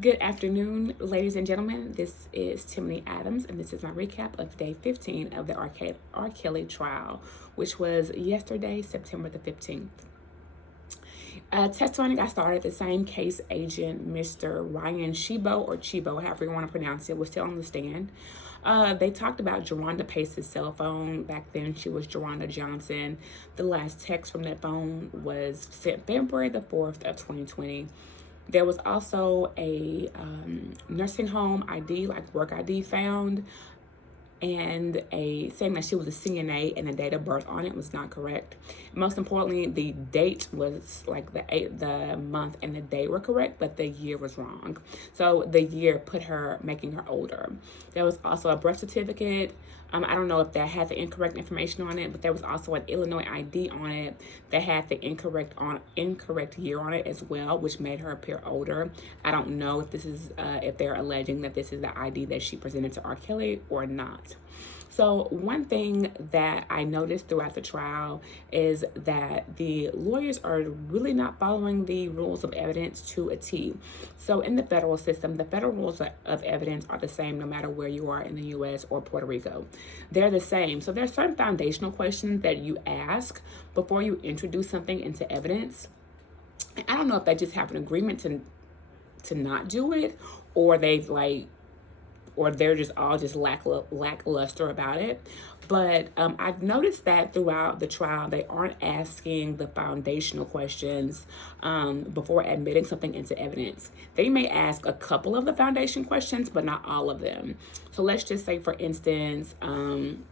Good afternoon, ladies and gentlemen. This is temaniadams, and this is my recap of day 15 of the R. Kelly trial, which was yesterday, September the 15th. Testimony got started. The same case agent, Mr. Ryan Chibo, however you want to pronounce it, was still on the stand. They talked about Jerronda Pace's cell phone. Back then, she was Jerronda Johnson. The last text from that phone was sent February the 4th of 2020. There was also a nursing home ID, like work ID, found, and saying that she was a CNA, and the date of birth on it was not correct. Most importantly, the date was like the month and the day were correct, but the year was wrong. So the year making her older. There was also a birth certificate. I don't know if that had the incorrect information on it, but there was also an Illinois ID on it that had the incorrect year on it as well, which made her appear older. I don't know if this is if they're alleging that this is the ID that she presented to R. Kelly or not. So one thing that I noticed throughout the trial is that the lawyers are really not following the rules of evidence to a T. So in the federal system, the federal rules of evidence are the same no matter where you are in the U.S. or Puerto Rico. They're the same. So there's certain foundational questions that you ask before you introduce something into evidence. And I don't know if they just have an agreement to not do it, or they're just all just lackluster about it. But I've noticed that throughout the trial, they aren't asking the foundational questions before admitting something into evidence. They may ask a couple of the foundation questions, but not all of them. So let's just say, for instance,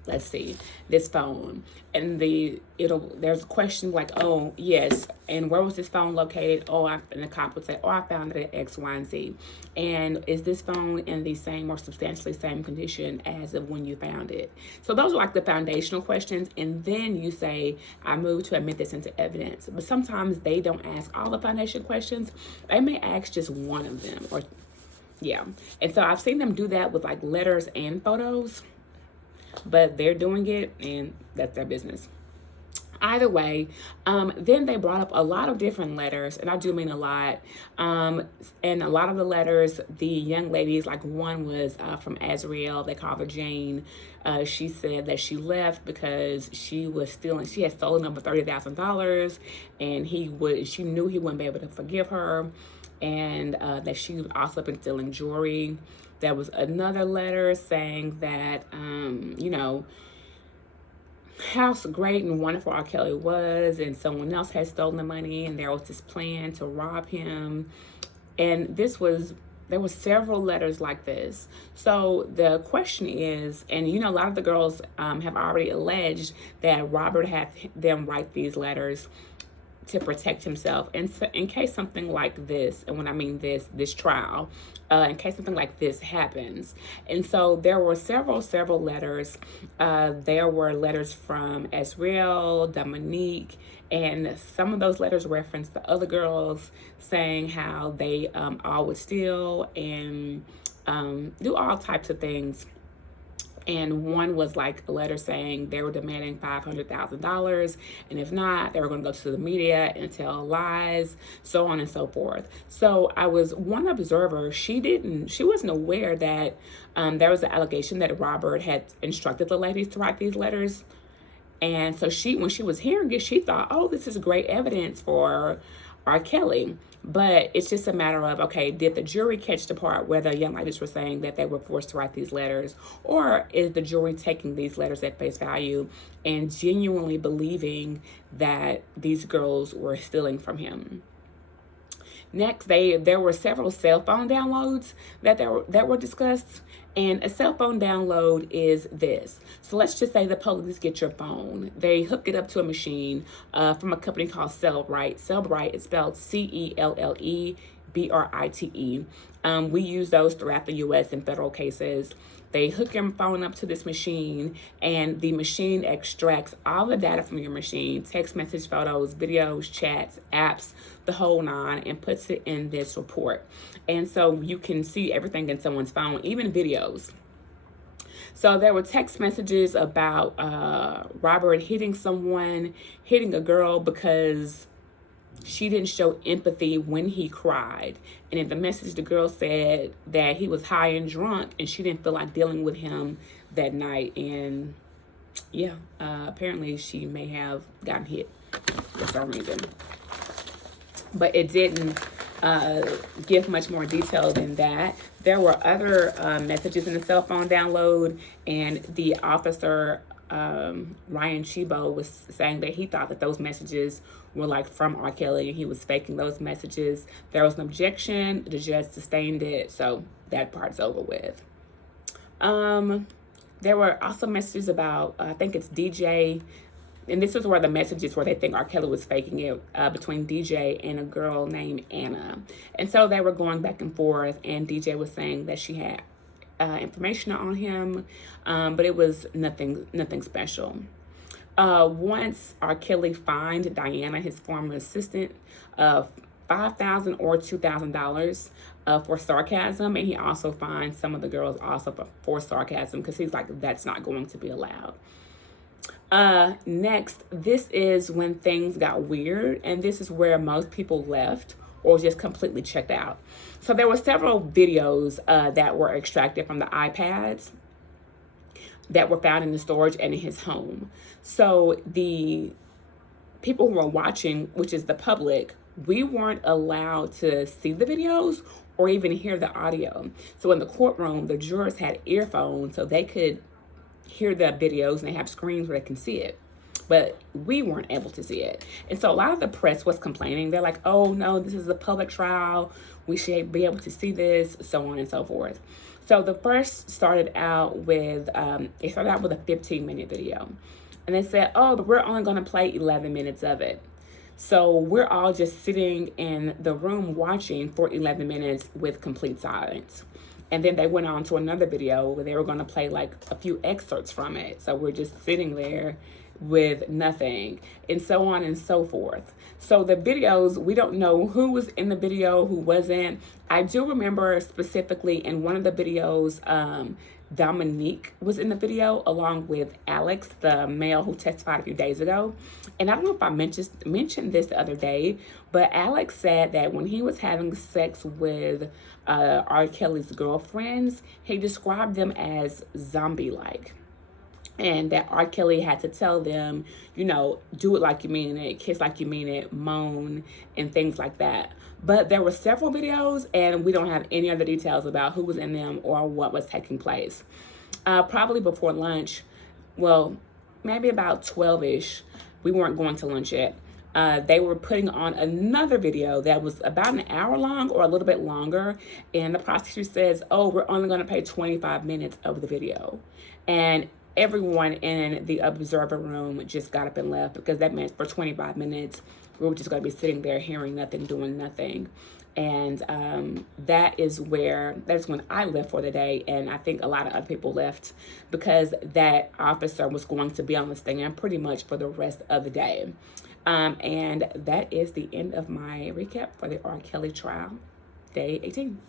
let's see, this phone, and there's a question like, oh yes, and where was this phone located? And the cop would say, I found it at X, Y, and Z. And is this phone in the same or substantially same condition as of when you found it? So those are like the foundational questions, and then you say, I move to admit this into evidence. But sometimes they don't ask all the foundation questions. They may ask just one of them, and so I've seen them do that with like letters and photos, but they're doing it, and that's their business. Either way, then they brought up a lot of different letters, and I do mean a lot. And a lot of the letters, the young ladies, like one was from Azriel, they called her Jane. She said that she left because she had stolen over $30,000, and she knew he wouldn't be able to forgive her, and that she was also been stealing jewelry. There was another letter saying that, how great and wonderful R. Kelly was, and someone else had stolen the money, and there was this plan to rob him. And there were several letters like this. So the question is, and a lot of the girls have already alleged that Robert had them write these letters to protect himself, and so in case something like this, and when I mean this trial, in case something like this happens. And so there were several letters. There were letters from Azriel, Dominique, and some of those letters referenced the other girls, saying how they all would steal and do all types of things. And one was like a letter saying they were demanding $500,000, and if not, they were going to go to the media and tell lies, so on and so forth. So I was one observer. She wasn't aware that there was an allegation that Robert had instructed the ladies to write these letters. And so when she was hearing it, she thought, oh, this is great evidence for R. Kelly. But it's just a matter of, okay, did the jury catch the part where the young ladies were saying that they were forced to write these letters? Or is the jury taking these letters at face value and genuinely believing that these girls were stealing from him? Next, there were several cell phone downloads that were discussed. And a cell phone download is this. So let's just say the police get your phone. They hook it up to a machine from a company called Cellbrite. Cellbrite is spelled CELLEBRITE. We use those throughout the U.S. in federal cases. They hook your phone up to this machine, and the machine extracts all the data from your machine, text message, photos, videos, chats, apps, the whole nine, and puts it in this report. And so you can see everything in someone's phone, even videos. So there were text messages about Robert hitting a girl because she didn't show empathy when he cried. And in the message, the girl said that he was high and drunk and she didn't feel like dealing with him that night. And yeah, apparently she may have gotten hit for some reason. But it didn't give much more detail than that. There were other messages in the cell phone download, and the officer, Ryan Chibo, was saying that he thought that those messages were like from R. Kelly and he was faking those messages. There was an objection. The judge sustained it, so that part's over with. There were also messages about, I think it's DJ, and this is where the messages where they think R. Kelly was faking it, between DJ and a girl named Anna. And so they were going back and forth, and DJ was saying that she had information on him, but it was nothing special. Once R. Kelly fined Diana, his former assistant, $5,000 or $2,000 for sarcasm, and he also fined some of the girls also for sarcasm, because he's like, that's not going to be allowed. Next, this is when things got weird, and this is where most people left or just completely checked out. So there were several videos that were extracted from the iPads that were found in the storage and in his home. So the people who were watching, which is the public, we weren't allowed to see the videos or even hear the audio. So in the courtroom, the jurors had earphones so they could hear the videos, and they have screens where they can see it, but we weren't able to see it. And so a lot of the press was complaining. They're like, oh no, this is a public trial, we should be able to see this, so on and so forth. So the first started out with a 15-minute video, and they said, oh, but we're only going to play 11 minutes of it. So we're all just sitting in the room watching for 11 minutes with complete silence. And then they went on to another video where they were going to play like a few excerpts from it. So we're just sitting there with nothing, and so on and so forth. So the videos, we don't know who was in the video, who wasn't. I do remember specifically in one of the videos, Dominique was in the video along with Alex, the male who testified a few days ago. And I don't know if I mentioned this the other day, but Alex said that when he was having sex with R. Kelly's girlfriends, he described them as zombie-like. And that R. Kelly had to tell them, you know, do it like you mean it, kiss like you mean it, moan, and things like that. But there were several videos, and we don't have any other details about who was in them or what was taking place. Probably before lunch, well, maybe about 12-ish, we weren't going to lunch yet. They were putting on another video that was about an hour long or a little bit longer. And the prosecutor says, oh, we're only going to play 25 minutes of the video. And everyone in the observer room just got up and left, because that meant for 25 minutes, we were just going to be sitting there hearing nothing, doing nothing. And that's when I left for the day. And I think a lot of other people left, because that officer was going to be on the stand pretty much for the rest of the day. And that is the end of my recap for the R. Kelly trial, day 18.